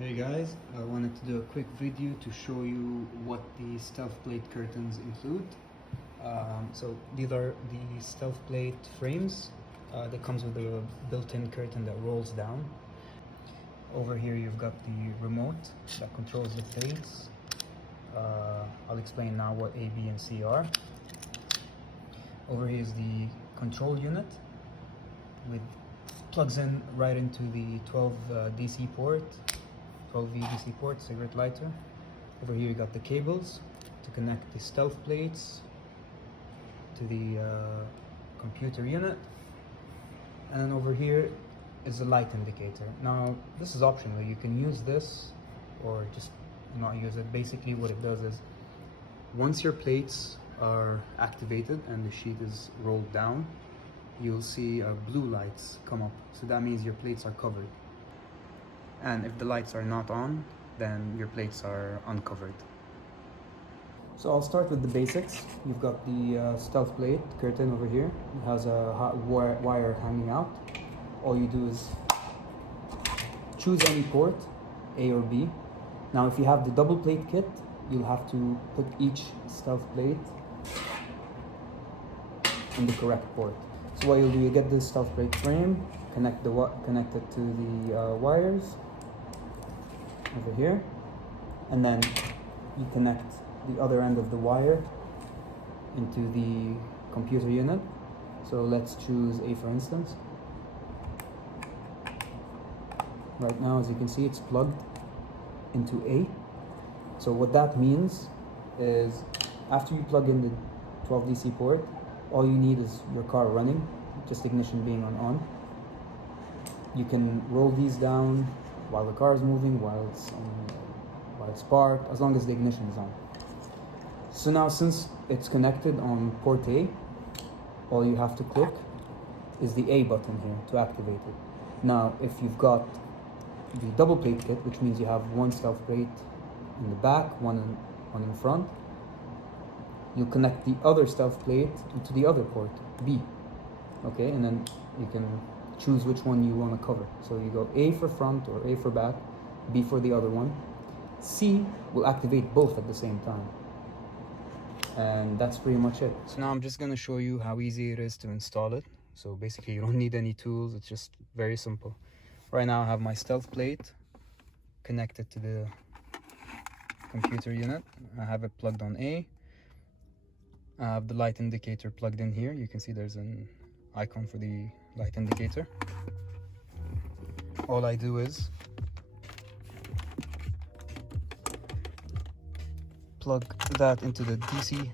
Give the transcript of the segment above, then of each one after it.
Hey guys, I wanted to do a quick video to show you what the stealth plate curtains include. So these are the stealth plate frames that comes with a built-in curtain that rolls down. Over here you've got the remote that controls the plates. I'll explain now what A, B and C are. Over here is the control unit with plugs in right into the 12 DC port. 12V DC port, cigarette lighter. Over here you got the cables to connect the stealth plates to the computer unit, and then over here is the light indicator. Now this is optional, you can use this or just not use it. Basically what it does is once your plates are activated and the sheet is rolled down, you'll see blue lights come up, so that means your plates are covered. And if the lights are not on, then your plates are uncovered. So I'll start with the basics. You've got the stealth plate curtain over here. It has a hot wire hanging out. All you do is choose any port, A or B. Now if you have the double plate kit, you'll have to put each stealth plate in the correct port. So what you'll do, you get the stealth plate frame, connect it to the wires over here, and then you connect the other end of the wire into the computer unit. So let's choose A for instance. Right now, as you can see, it's plugged into A. So what that means is after you plug in the 12 DC port, all you need is your car running, just ignition being on. You can roll these down while the car is moving, while it's parked, as long as the ignition is on. So now since it's connected on port A, all you have to click is the A button here to activate it. Now if you've got the double plate kit, which means you have one stealth plate in the back, one in front, you connect the other stealth plate into the other port, B. Okay, and then you can choose which one you want to cover. So you go A for front or A for back, B for the other one. C will activate both at the same time. And that's pretty much it. So now I'm just going to show you how easy it is to install it. So basically you don't need any tools, it's just very simple. Right now I have my stealth plate connected to the computer unit. I have it plugged on A. I have the light indicator plugged in here. You can see there's an icon for the light indicator. All I do is plug that into the DC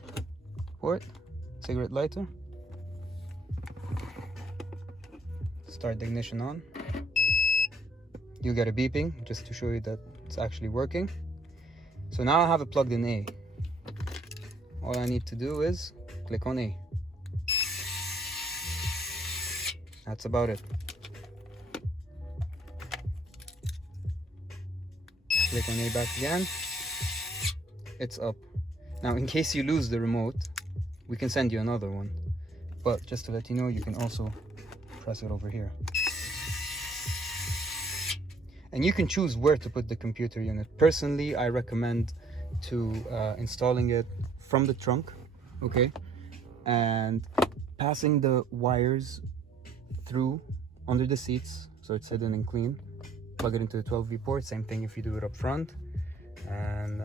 port, cigarette lighter, start the ignition on. You'll get a beeping just to show you that it's actually working. So now I have it plugged in A. All I need to do is click on A. That's about it. Click on A back again. It's up. Now in case you lose the remote, we can send you another one. But just to let you know, you can also press it over here. And you can choose where to put the computer unit. Personally, I recommend installing it from the trunk, okay? And passing the wires through under the seats so it's hidden and clean. Plug it into the 12V port, same thing if you do it up front. And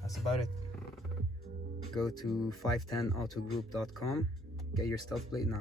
that's about it. Go to 510autogroup.com, get your stealth plate now.